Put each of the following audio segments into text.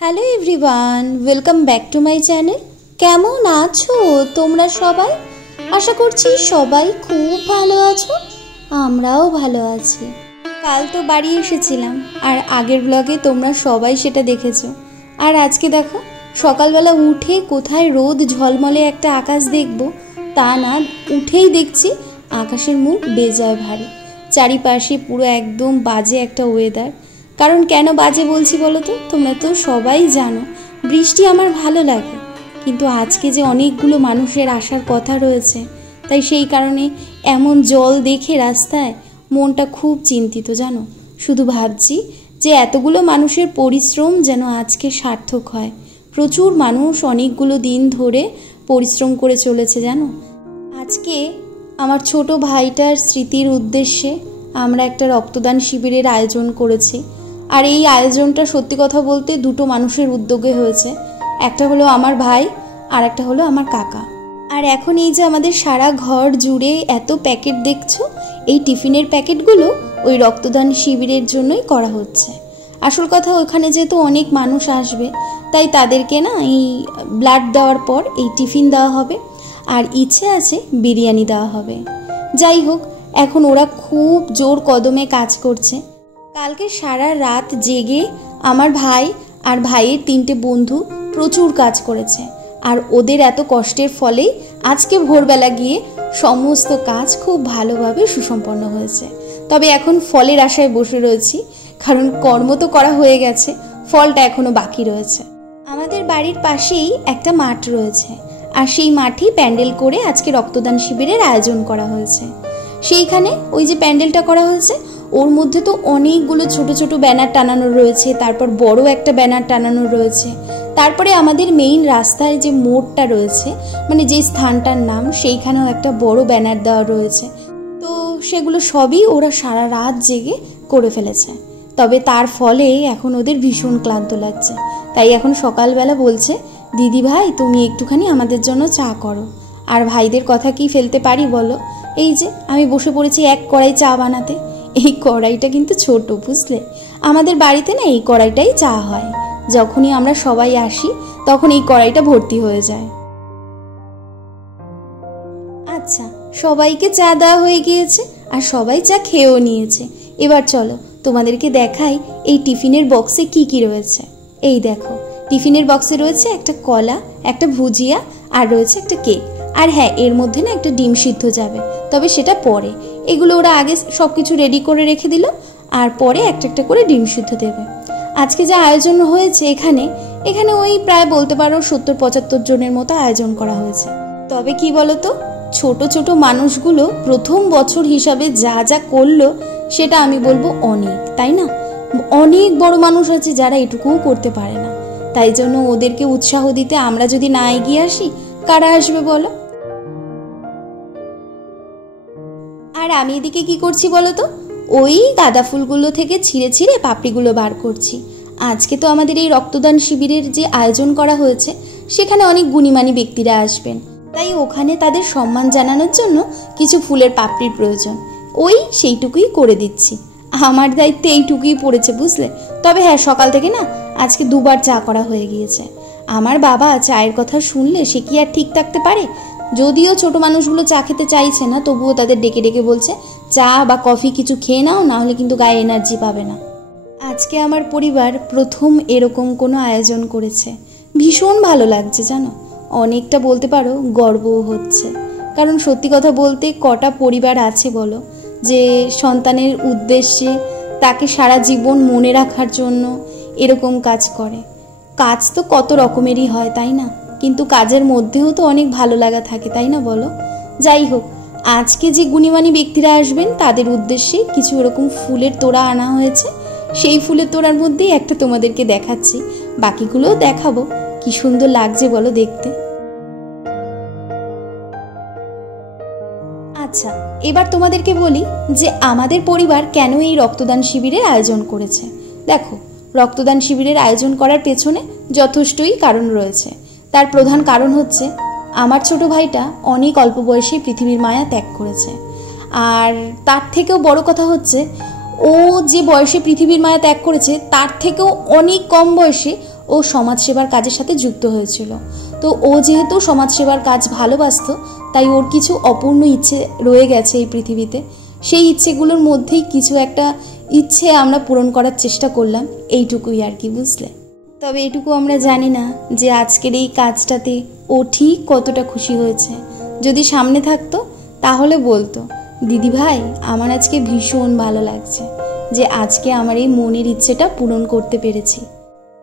Hello everyone, welcome back to my channel. কেমন আছো তোমরা সবাই? আশা করছি সবাই খুব ভালো আছো, আমরাও ভালো আছি। কাল তো বাড়ি এসেছিলাম, আর আগের ব্লগে তোমরা সবাই সেটা দেখেছো। আর আজকে দেখো, সকালবেলা উঠে কোথায় রোদ ঝলমলে একটা আকাশ দেখবো তা না, উঠেই দেখছি আকাশের মুখ বেজায় ভারী। চারিপাশে পুরো একদম বাজে একটা ওয়েদার। কারণ কেন বাজে বলছি বলো তো? তোমরা তো সবাই জানো বৃষ্টি আমার ভালো লাগে, কিন্তু আজকে যে অনেকগুলো মানুষের আসার কথা রয়েছে, তাই সেই কারণে এমন জল দেখে রাস্তায় মনটা খুব চিন্তিত জানো। শুধু ভাবছি যে এতগুলো মানুষের পরিশ্রম যেন আজকে সার্থক হয়। প্রচুর মানুষ অনেকগুলো দিন ধরে পরিশ্রম করে চলেছে জানো। আজকে আমার ছোট ভাইটার স্মৃতির উদ্দেশ্যে আমরা একটা রক্তদান শিবিরের আয়োজন করেছি। আর এই আয়োজনটা সত্যি কথা বলতে দুটো মানুষের উদ্যোগে হয়েছে। একটা হলো আমার ভাই, আর একটা হলো আমার কাকা। আর এখন এই যে আমাদের সারা ঘর জুড়ে এত প্যাকেট দেখছো, এই টিফিনের প্যাকেটগুলো ওই রক্তদান শিবিরের জন্যই করা হচ্ছে। আসল কথা, ওখানে যেহেতু অনেক মানুষ আসবে, তাই তাদেরকে না এই ব্লাড দেওয়ার পর এই টিফিন দেওয়া হবে, আর ইচ্ছে আছে বিরিয়ানি দেওয়া হবে। যাই হোক, এখন ওরা খুব জোর কদমে কাজ করছে। কালকে সারা রাত জেগে আমার ভাই আর ভাইয়ের 3টে বন্ধু প্রচুর কাজ করেছে। আর ওদের এত কষ্টের ফলেই আজকে ভোরবেলা গিয়ে সমস্ত কাজ খুব ভালোভাবে সুসম্পন্ন হয়েছে। তবে এখন ফলের আশায় বসে রয়েছি, কারণ কর্ম তো করা হয়ে গেছে, ফলটা এখনো বাকি রয়েছে। আমাদের বাড়ির পাশেই একটা মাঠ রয়েছে, আর সেই মাঠেই প্যান্ডেল করে আজকে রক্তদান শিবিরের আয়োজন করা হয়েছে। সেইখানে ওই যে প্যান্ডেলটা করা হয়েছে, ওর মধ্যে তো অনেকগুলো ছোট ছোট ব্যানার টানানো রয়েছে, তারপর বড় একটা ব্যানার টানানো রয়েছে। তারপরে আমাদের মেইন রাস্তায় যে মোড়টা রয়েছে, মানে যে স্থানটার নাম, সেইখানেও একটা বড় ব্যানার দেওয়া রয়েছে। তো সেগুলো সবই ওরা সারা রাত জেগে করে ফেলেছে। তবে তার ফলে এখন ওদের ভীষণ ক্লান্ত লাগছে। তাই এখন সকালবেলা বলছে, দিদি ভাই তুমি একটুখানি আমাদের জন্য চা করো। আর ভাইদের কথা কি ফেলতে পারি বলো? এই যে আমি বসে পড়েছি এক কড়াই চা বানাতে। এই কড়াইটা কিন্তু ছোট, বুঝলে? আমাদের বাড়িতে না এই কড়াইটাই চা হয়। যখনই আমরা সবাই আসি তখন এই কড়াইটা ভর্তি হয়ে যায়। আচ্ছা, সবাইকে চা দেওয়া হয়ে গিয়েছে, আর সবাই চা খেয়েও নিয়েছে। এবার চলো তোমাদেরকে দেখাই এই টিফিনের বক্সে কি কি রয়েছে। এই দেখো, টিফিনের বক্সে রয়েছে একটা কলা, একটা ভুজিয়া, আর রয়েছে একটা কেক। আর হ্যাঁ, এর মধ্যে না একটা ডিম সিদ্ধ যাবে, তবে সেটা পরে। এগুলো ওরা আগে সব কিছু রেডি করে রেখে দিল, আর পরে একটা একটা করে ডিম সিদ্ধ দেবে। আজকে যা আয়োজন হয়েছে এখানে ওই প্রায় বলতে পারো 70-75 জনের মতো আয়োজন করা হয়েছে। তবে কি বলতো, ছোট ছোট মানুষগুলো প্রথম বছর হিসাবে যা যা করলো সেটা আমি বলবো অনেক, তাই না? অনেক বড় মানুষ আছে যারা এটুকুও করতে পারে না। তাই জন্য ওদেরকে উৎসাহ দিতে আমরা যদি না এগিয়ে আসি, কারা আসবে বলো? আর আমি এদিকে কি করছি বলতো, ওই গাঁদা ফুলগুলো থেকে ছিঁড়ে ছিঁড়ে পাপড়িগুলো বার করছি। আজকে তো আমাদের এই রক্তদান শিবিরের যে আয়োজন করা হয়েছে, সেখানে অনেক গুণীমানী ব্যক্তিরা আসবেন, তাই ওখানে তাদের সম্মান জানানোর জন্য কিছু ফুলের পাপড়ির প্রয়োজন। সেইটুকুই করে দিচ্ছি। আমার দায়িত্বে এইটুকুই পড়েছে, বুঝলে? তবে হ্যাঁ, সকাল থেকে না আজকে 2বার চা করা হয়ে গিয়েছে। আমার বাবা চায়ের কথা শুনলে সে কি আর ঠিক থাকতে পারে? যদিও ছোট মানুষগুলো চা খেতে চাইছে না, তবুও তাদের ডেকে ডেকে বলছে চা বা কফি কিছু খেয়ে নাও, না হলে কিন্তু গায়ে এনার্জি পাবে না। আজকে আমার পরিবার প্রথম এরকম কোনো আয়োজন করেছে। ভীষণ ভালো লাগছে জানো, অনেকটা বলতে পারো গর্বও হচ্ছে। কারণ সত্যি কথা বলতে কটা পরিবার আছে বলো যে সন্তানের উদ্দেশ্যে তাকে সারা জীবন মনে রাখার জন্য এরকম কাজ করে। কাজ তো কত রকমেরই হয় তাই না, কিন্তু কাজের মধ্যেও তো অনেক ভালো লাগা থাকে তাই না বলো। যাই হোক, আজকে যে গুণীমানী ব্যক্তিরা আসবেন তাদের উদ্দেশ্যে কিছু এরকম ফুলের তোড়া আনা হয়েছে। সেই ফুলের তোড়ার মধ্যেই একটা তোমাদেরকে দেখাচ্ছি, বাকিগুলোও দেখাবো। কি সুন্দর লাগছে বলো দেখতে। আচ্ছা, এবার তোমাদেরকে বলি যে আমাদের পরিবার কেন এই রক্তদান শিবিরের আয়োজন করেছে। দেখো, রক্তদান শিবিরের আয়োজন করার পেছনে যথেষ্টই কারণ রয়েছে। তার প্রধান কারণ হচ্ছে আমার ছোট ভাইটা অনেক অল্প বয়সেই পৃথিবীর মায়া ত্যাগ করেছে। আর তার থেকেও বড় কথা হচ্ছে ও যে বয়সে পৃথিবীর মায়া ত্যাগ করেছে তার থেকেও অনেক কম বয়সে ও সমাজসেবার কাজের সাথে যুক্ত হয়েছিল। তো ও যেহেতু সমাজসেবার কাজ ভালোবাসত, তাই ওর কিছু অপূর্ণ ইচ্ছে রয়ে গেছে এই পৃথিবীতে। সেই ইচ্ছেগুলোর মধ্যেই কিছু একটা ইচ্ছে আমরা পূরণ করার চেষ্টা করলাম, এইটুকুই আর কি, বুঝলে। তবে এটুকু আমরা জানি না যে আজকের এই কাজটাতে ও ঠিক কতটা খুশি হয়েছে। যদি সামনে থাকতো তাহলে বলতো, দিদি ভাই আমার আজকে ভীষণ ভালো লাগছে যে আজকে আমার এই মনের ইচ্ছেটা পূরণ করতে পেরেছি।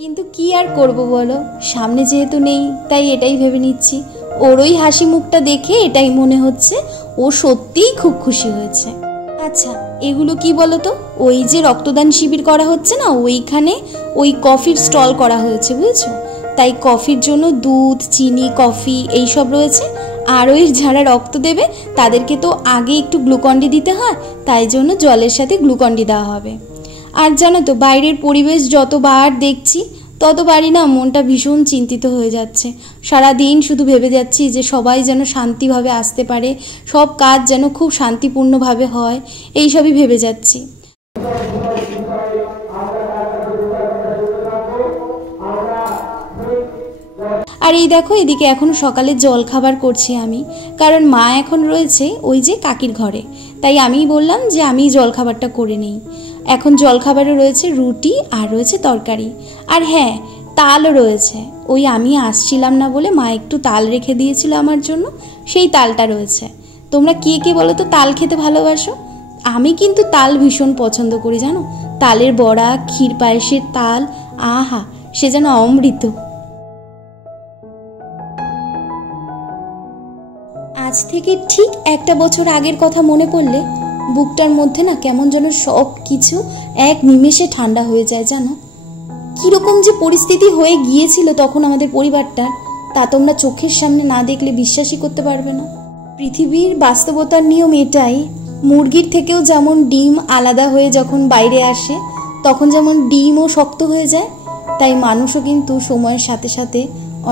কিন্তু কি আর করব বলো, সামনে যেহেতু নেই তাই এটাই ভেবে নিচ্ছি। ওর ওই হাসি মুখটা দেখে এটাই মনে হচ্ছে ও সত্যিই খুব খুশি হয়েছে। আচ্ছা, এগুলো কি বলো তো, ওই যে রক্তদান শিবির করা হচ্ছে না, ওইখানে ওই কফির স্টল করা হয়েছে, বুঝেছো। তাই কফির জন্য দুধ, চিনি, কফি এইসব রয়েছে। আর ওই যারা রক্ত দেবে তাদেরকে তো আগে একটু গ্লুকন্ডি দিতে হয়, তাই জন্য জলের সাথে গ্লুকন্ডি দেওয়া হবে। আর জানো তো, বাইরের পরিবেশ যতবার দেখছি ততবারই না মনটা ভীষণ চিন্তিত হয়ে যাচ্ছে। সারাদিন শুধু ভেবে যাচ্ছি যে সবাই যেন শান্তিভাবে আসতে পারে, সব কাজ যেন খুব শান্তিপূর্ণভাবে হয়, এইসবই ভেবে যাচ্ছি। আর এই দেখো, এদিকে এখন সকালে জল খাবার করছি আমি, কারণ মা এখন রয়েছে ওই যে কাকির ঘরে। তাই আমিই বললাম যে আমি জল খাবারটা করে নিই। এখন জল খাবারে রয়েছে রুটি আর রয়েছে তরকারি, আর হ্যাঁ, তালও রয়েছে। ওই আমি আসছিলাম না বলে মা একটু তাল রেখে দিয়েছিল আমার জন্য, সেই তালটা রয়েছে। তোমরা কে কে বলো তো তাল খেতে ভালোবাসো? আমি কিন্তু তাল ভীষণ পছন্দ করি জানো। তালের বড়া, ক্ষীর পায়েসের তাল, আহা, সে যেন অমৃত। আজ থেকে ঠিক একটা বছর আগের কথা মনে পড়লে বুকটার মধ্যে না কেমন যেন সব কিছু এক নিমেষে ঠান্ডা হয়ে যায় জানো। কীরকম যে পরিস্থিতি হয়ে গিয়েছিল তখন আমাদের পরিবারটার, তা তোমরা চোখের সামনে না দেখলে বিশ্বাসই করতে পারবে না। পৃথিবীর বাস্তবতার নিয়ম এটাই, মুরগির থেকেও যেমন ডিম আলাদা হয়ে যখন বাইরে আসে তখন যেমন ডিমও শক্ত হয়ে যায়, তাই মানুষও কিন্তু সময়ের সাথে সাথে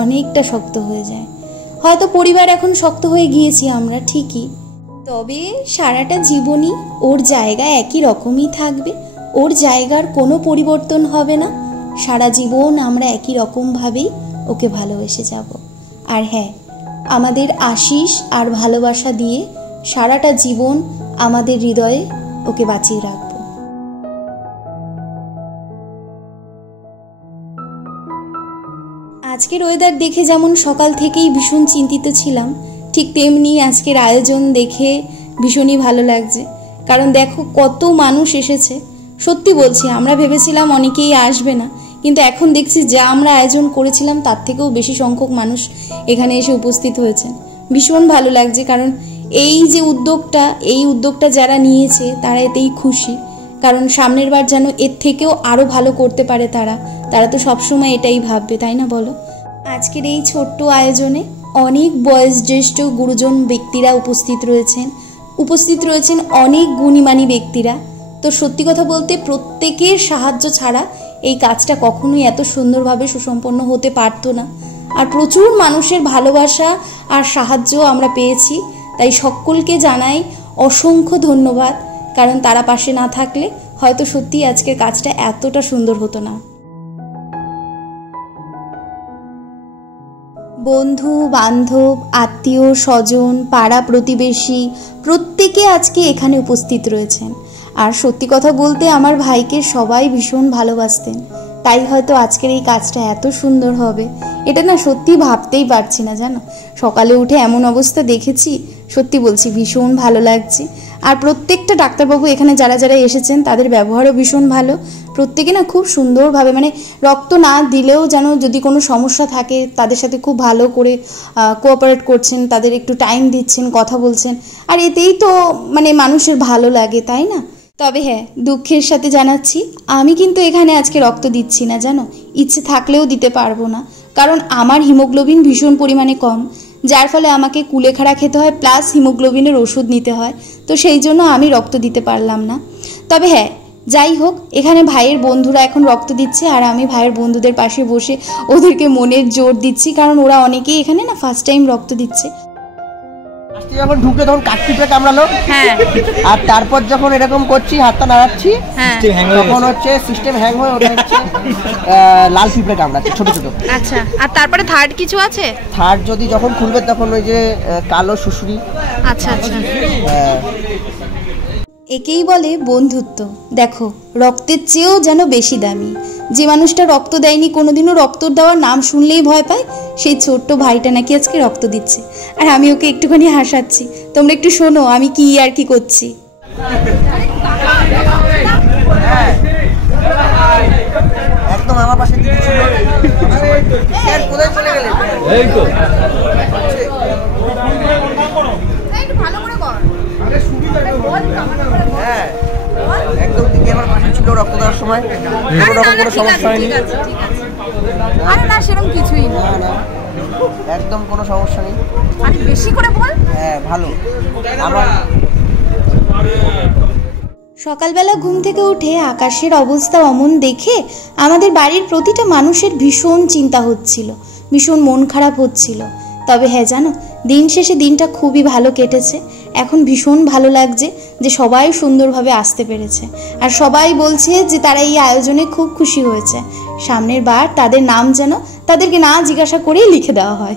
অনেকটা শক্ত হয়ে যায়। হয়তো পরিবার এখন শক্ত হয়ে গিয়েছি আমরা ঠিকই, তবে সারাটা জীবনই ওর জায়গা একই রকমই থাকবে, ওর জায়গার কোনো পরিবর্তন হবে না। সারা জীবন আমরা একই রকমভাবেই ওকে ভালোবেসে যাব। আর হ্যাঁ, আমাদের আশিস আর ভালোবাসা দিয়ে সারাটা জীবন আমাদের হৃদয়ে ওকে বাঁচিয়ে রাখব। আজকের ওয়েদার দেখে যেমন সকাল থেকেই ভীষণ চিন্তিত ছিলাম, ঠিক তেমনি আজকের আয়োজন দেখে ভীষণই ভালো লাগছে। কারণ দেখো কত মানুষ এসেছে। সত্যি বলছি, আমরা ভেবেছিলাম অনেকেই আসবে না, কিন্তু এখন দেখছি যা আমরা আয়োজন করেছিলাম তার থেকেও বেশি সংখ্যক মানুষ এখানে এসে উপস্থিত হয়েছেন। ভীষণ ভালো লাগছে, কারণ এই যে উদ্যোগটা যারা নিয়েছে তারা এতেই খুশি। কারণ সামনের বার যেন এর থেকেও আরও ভালো করতে পারে তারা তো সবসময় এটাই ভাববে, তাই না বলো। আজকের এই ছোট্ট আয়োজনে অনেক বয়োজ্যেষ্ঠ গুরুজন ব্যক্তিরা উপস্থিত রয়েছেন অনেক গুণীমানী ব্যক্তিরা। তো সত্যি কথা বলতে প্রত্যেকের সাহায্য ছাড়া এই কাজটা কখনোই এত সুন্দরভাবে সুসম্পন্ন হতে পারতো না। আর প্রচুর মানুষের ভালোবাসা আর সাহায্য আমরা পেয়েছি, তাই সকলকে জানাই অসংখ্য ধন্যবাদ। কারণ তারা পাশে না থাকলে হয়তো সত্যি আজকের কাজটা এতটা সুন্দর হতো না। বন্ধু বান্ধব, আত্মীয় স্বজন, পাড়া প্রতিবেশী প্রত্যেকে আজকে এখানে উপস্থিত রয়েছেন। আর সত্যি কথা বলতে আমার ভাইকে সবাই ভীষণ ভালোবাসতেন, তাই হয়তো আজকের এই কাজটা এত সুন্দর হবে, এটা না সত্যি ভাবতেই পারছি না জানো। সকালে উঠে এমন অবস্থা দেখেছি, সত্যি বলছি ভীষণ ভালো লাগছে। আর প্রত্যেকটা ডাক্তারবাবু এখানে যারা যারা এসেছেন তাদের ব্যবহারও ভীষণ ভালো। প্রত্যেকে না খুব সুন্দরভাবে, মানে রক্ত না দিলেও যেন যদি কোনো সমস্যা থাকে তাদের সাথে খুব ভালো করে কোঅপারেট করছেন, তাদের একটু টাইম দিচ্ছেন, কথা বলছেন। আর এতেই তো মানে মানুষের ভালো লাগে, তাই না? তবে হ্যাঁ, দুঃখের সাথে জানাচ্ছি আমি কিন্তু এখানে আজকে রক্ত দিচ্ছি না জানো। ইচ্ছে থাকলেও দিতে পারবো না, কারণ আমার হিমোগ্লোবিন ভীষণ পরিমাণে কম, যার ফলে আমাকে কুলেখাড়া খেতে হয়, প্লাস হিমোগ্লোবিনের ওষুধ নিতে হয়। তো সেই জন্য আমি রক্ত দিতে পারলাম না। তবে হ্যাঁ, যাই হোক, এখানে ভাইয়ের বন্ধুরা এখন রক্ত দিচ্ছে আর আমি ভাইয়ের বন্ধুদের পাশে বসে ওদেরকে মনের জোর দিচ্ছি, কারণ ওরা অনেকেই এখানে না ফার্স্ট টাইম রক্ত দিচ্ছে। যখন ঢুকে তখন কাটটিপে কামড়ালো, আর তারপর যখন এরকম করছি হাতটা নাড়াচ্ছি তখন হচ্ছে সিস্টেম হ্যাং হয়ে ওটা হচ্ছে লাল পিঁপড়ে কামড়াচ্ছে ছোট ছোট। আচ্ছা, আর তারপরে থার্ড কিছু আছে? থার্ড যদি যখন খুলবে তখন ওই যে কালো শুশুরি। আচ্ছা আচ্ছা, একেই বলে বন্ধুত্ব। দেখো, রক্তের চেয়েও যেন বেশি দামি। যে মানুষটা রক্ত দেয়নি, কোনোদিনও রক্ত দেওয়ার নাম শুনলেই ভয় পায়, সেই ছোট্ট ভাইটা নাকি আজকে রক্ত দিচ্ছে। আর আমি ওকে একটুখানি হাসাচ্ছি। তোমরা একটু শোনো আমি কি আর কি করছি। একদম আমার পাশে কোথায় চলে গেলে? এই তো হ্যাঁ, একদম দিদি আমার পাশে ছিল রক্ত দেওয়ার সময়, কোনো রকম কোনো সমস্যা হয়নি। আরে না, সেরকম কিছুই না, একদম কোনো সমস্যা নেই। আরে বেশি করে বল। হ্যাঁ ভালো। আমার সকালবেলা ঘুম থেকে উঠে আকাশের অবস্থা অমন দেখে আমাদের বাড়ির প্রতিটা মানুষের ভীষণ চিন্তা হচ্ছিল, ভীষণ মন খারাপ হচ্ছিল। তবে হ্যাঁ জানো, দিন শেষে দিনটা খুবই ভালো কেটেছে। এখন ভীষণ ভালো লাগছে যে সবাই সুন্দরভাবে আসতে পেরেছে, আর সবাই বলছে যে তারা এই আয়োজনে খুব খুশি হয়েছে। সামনের বার তাদের নাম যেন তাদেরকে না জিজ্ঞাসা করেই লিখে দেওয়া হয়।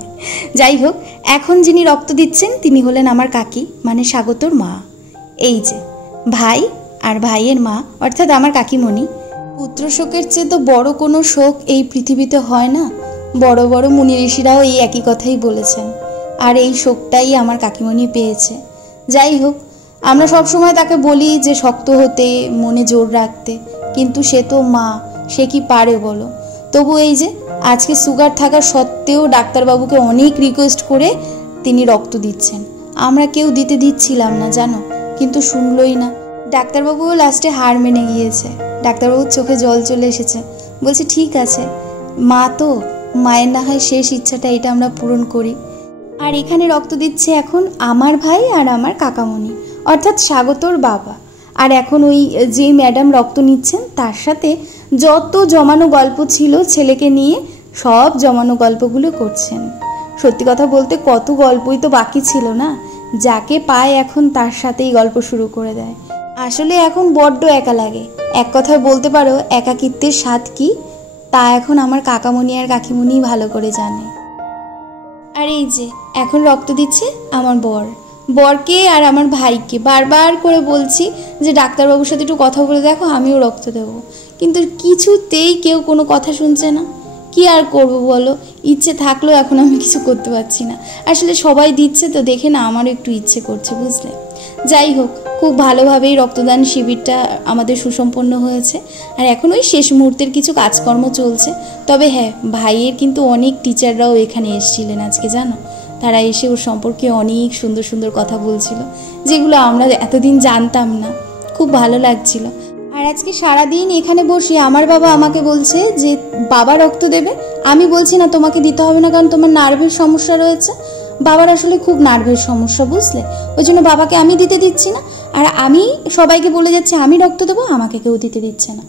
যাই হোক, এখন যিনি রক্ত দিচ্ছেন তিনি হলেন আমার কাকি, মানে স্বাগতর মা। এই যে ভাই আর ভাইয়ের মা, অর্থাৎ আমার কাকিমণি। পুত্র শোকের চেয়ে তো বড় কোনো শোক এই পৃথিবীতে হয় না। বড় বড় মুনি ঋষিরাও এই একই কথাই বলেছেন, আর এই শোকটাই আমার কাকিমণি পেয়েছে। যাই হোক, আমরা সবসময় তাকে বলি যে শক্ত হতে, মনে জোর রাখতে, কিন্তু সে তো মা, সে কি পারে বলো। তবু এই যে আজকে সুগার থাকা সত্ত্বেও ডাক্তারবাবুকে অনেক রিকোয়েস্ট করে তিনি রক্ত দিচ্ছেন। আমরা কেউ দিতে দিচ্ছিলাম না জানো, কিন্তু শুনলই না। ডাক্তারবাবুও লাস্টে হার মেনে গিয়েছে। ডাক্তারবাবুর চোখে জল চলে এসেছে। বলছে ঠিক আছে, মা তো, মায়ের না হয় শেষ ইচ্ছাটা এটা আমরা পূরণ করি। আর এখানে রক্ত দিচ্ছে এখন আমার ভাই আর আমার কাকামণি, অর্থাৎ স্বাগতর বাবা। আর এখন ওই যে ম্যাডাম রক্ত নিচ্ছেন তার সাথে যত জমানো গল্প ছিল ছেলেকে নিয়ে, সব জমানো গল্পগুলো করছেন। সত্যি কথা বলতে কত গল্পই তো বাকি ছিল না, যাকে পায় এখন তার সাথেই গল্প শুরু করে দেয়। আসলে এখন বড্ড একা লাগে। এক কথায় বলতে পারো একাকিত্বের স্বাদ কি, তা এখন আমার কাকামণি আর কাকিমণি ভালো করে জানে। আর এই যে এখন রক্ত দিচ্ছে আমার বরকে আর আমার ভাইকে। বারবার করে বলছি যে ডাক্তারবাবুর সাথে একটু কথা বলে দেখো, আমিও রক্ত দেবো, কিন্তু কিছুতেই কেউ কোনো কথা শুনছে না। কি আর করব বলো, ইচ্ছে থাকলেও এখন আমি কিছু করতে পারছি না। আসলে সবাই দিচ্ছে তো দেখে না আমারও একটু ইচ্ছে করছে, বুঝলে। যাই হোক, খুব ভালোভাবেই রক্তদান শিবিরটা আমাদের সুসম্পন্ন হয়েছে। আর এখন ওই শেষ মুহূর্তের কিছু কাজকর্ম চলছে। তবে হ্যাঁ, ভাইয়ের কিন্তু অনেক টিচাররাও এখানে এসেছিলেন আজকে জানো। তারা এসে ওর সম্পর্কে অনেক সুন্দর সুন্দর কথা বলছিল, যেগুলো আমরা এতদিন জানতাম না। খুব ভালো লাগছিল। আর আজকে সারাদিন এখানে বসে আমার বাবা আমাকে বলছে যে বাবা রক্ত দেবে। আমি বলছি না তোমাকে দিতে হবে না, কারণ তোমার নার্ভের সমস্যা রয়েছে। বাবার আসলে খুব নার্ভের সমস্যা, বুঝলে, ওই জন্য বাবাকে আমি দিতে দিচ্ছি না। আর আমি সবাইকে বলে যাচ্ছি আমি রক্ত দেবো, আমাকে কেউ দিতে দিচ্ছে না।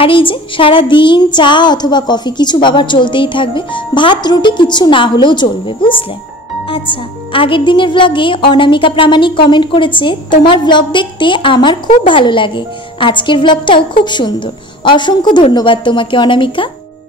আর এই যে সারাদিন চা অথবা কফি কিছু বাবার চলতেই থাকবে, ভাত রুটি কিচ্ছু না হলেও চলবে, বুঝলে। আচ্ছা, আগের দিনের ব্লগে অনামিকা প্রামাণিক কমেন্ট করেছে তোমার ব্লগ দেখতে আমার খুব ভালো লাগে, আজকের ব্লগটাও খুব সুন্দর। অসংখ্য ধন্যবাদ তোমাকে অনামিকা।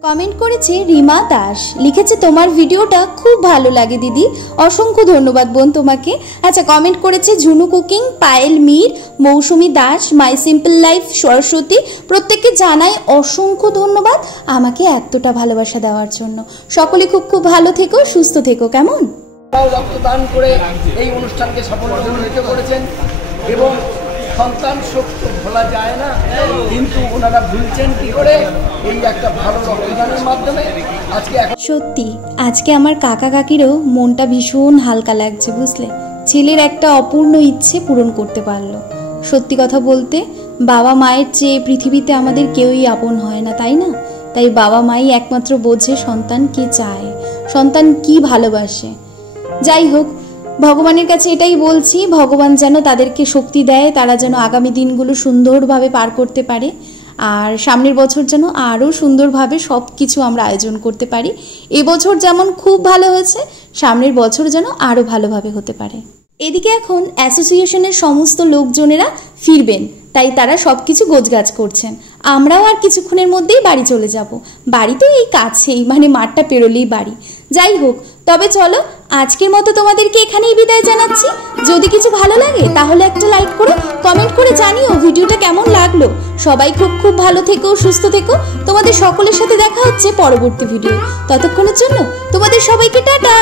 কমেন্ট করেছে রিমা দাস, লিখেছে তোমার ভিডিওটা খুব ভালো লাগে দিদি, অসংখ্য ধন্যবাদ বোন তোমাকে। আচ্ছা, কমেন্ট করেছে Jhunu cooking, Payel Mir, Mousumi Das, my simple life, Saraswati. প্রত্যেককে জানাই অসংখ্য ধন্যবাদ আমাকে এতটা ভালোবাসা দেওয়ার জন্য। সকলে খুব খুব ভালো থেকো, সুস্থ থেকো। কেমন রক্তদান করে এই অনুষ্ঠানকে সাফল্যমণ্ডিত করেছেন এবং সন্তান শোক তো ভোলা যায় না, কিন্তু ওনারা ভুলছেন কি করে এই একটা ভালো রক্তদানের মাধ্যমে। সত্যি আজকে আমার কাকা কাকিরও মনটা ভীষণ হালকা লাগছে, বুঝলে? ছেলের একটা অপূর্ণ ইচ্ছে পূরণ করতে পারলো। সত্যি কথা বলতে বাবা মায়ের চেয়ে পৃথিবীতে আমাদের কেউই আপন হয় না, তাই না? তাই বাবা মাই একমাত্র বোঝে সন্তান কি চায়, সন্তান কি ভালোবাসে। যাই হোক, ভগবানের কাছে এটাই বলছি, ভগবান যেন তাদেরকে শক্তি দেয়, তারা যেন আগামী দিনগুলো সুন্দরভাবে পার করতে পারে, আর সামনের বছর যেন আরও সুন্দরভাবে সব কিছু আমরা আয়োজন করতে পারি। এবছর যেমন খুব ভালো হয়েছে, সামনের বছর যেন আরও ভালোভাবে হতে পারে। এদিকে এখন অ্যাসোসিয়েশনের সমস্ত লোকজনেরা ফিরবেন, তাই তারা সব কিছু গোছগাছ করছেন। আমরাও আর কিছুক্ষণের মধ্যেই বাড়ি চলে যাব। বাড়ি তো এই কাছেই, মানে মাঠটা পেরোলেই বাড়ি। যাই হোক, তবে চলো আজকের মতো তোমাদেরকে এখানেই বিদায় জানাচ্ছি। যদি কিছু ভালো লাগে তাহলে একটা লাইক করো, কমেন্ট করে জানিও ভিডিওটা কেমন লাগলো। সবাই খুব খুব ভালো থেকো, সুস্থ থেকো। তোমাদের সকলের সাথে দেখা হচ্ছে পরবর্তী ভিডিও। ততক্ষণের জন্য তোমাদের সবাইকে টাটা।